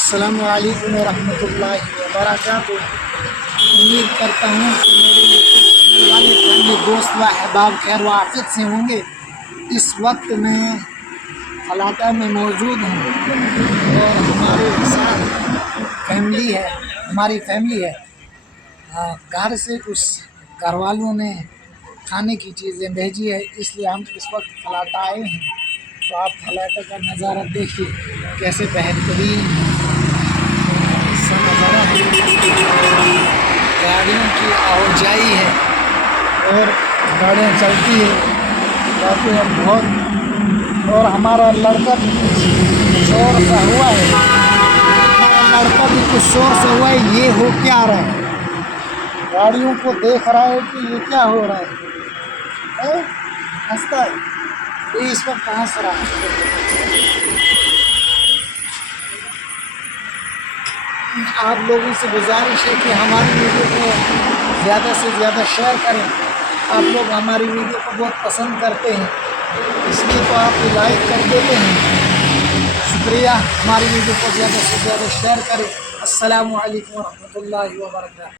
السلام علیکم ورحمۃ اللہ وبرکاتہ۔ امید کرتا ہوں کہ میرے یوٹیوب چینل والے فیملی دوست و احباب خیر و عافیت سے ہوں گے۔ اس وقت میں فلاطہ میں موجود ہوں اور ہمارے ساتھ ہماری فیملی ہے۔ گھر سے کچھ گھر والوں نے کھانے کی چیزیں بھیجی ہے، اس لیے ہم اس وقت فلاطہ آئے ہیں۔ تو آپ فلاطہ کا نظارہ دیکھیے کیسے بہترین سا نظارہ ہے۔ گاڑیوں کی آواجائی ہے اور گاڑیاں چلتی ہے جاتے ہیں بہت، اور ہمارا لڑکا بھی کچھ شور سا ہوا ہے، یہ ہو کیا رہا ہے؟ گاڑیوں کو دیکھ رہا ہے کہ یہ کیا ہو رہا ہے، ہنستا ہے، یہ اس وقت ہنس رہا ہے۔ آپ لوگوں سے گزارش ہے کہ ہماری ویڈیو کو زیادہ سے زیادہ شیئر کریں۔ آپ لوگ ہماری ویڈیو کو بہت پسند کرتے ہیں، اس لیے تو آپ لائک کر دیتے ہیں، شکریہ۔ ہماری ویڈیو کو زیادہ سے زیادہ شیئر کریں۔ السلام علیکم ورحمۃ اللہ وبرکاتہ۔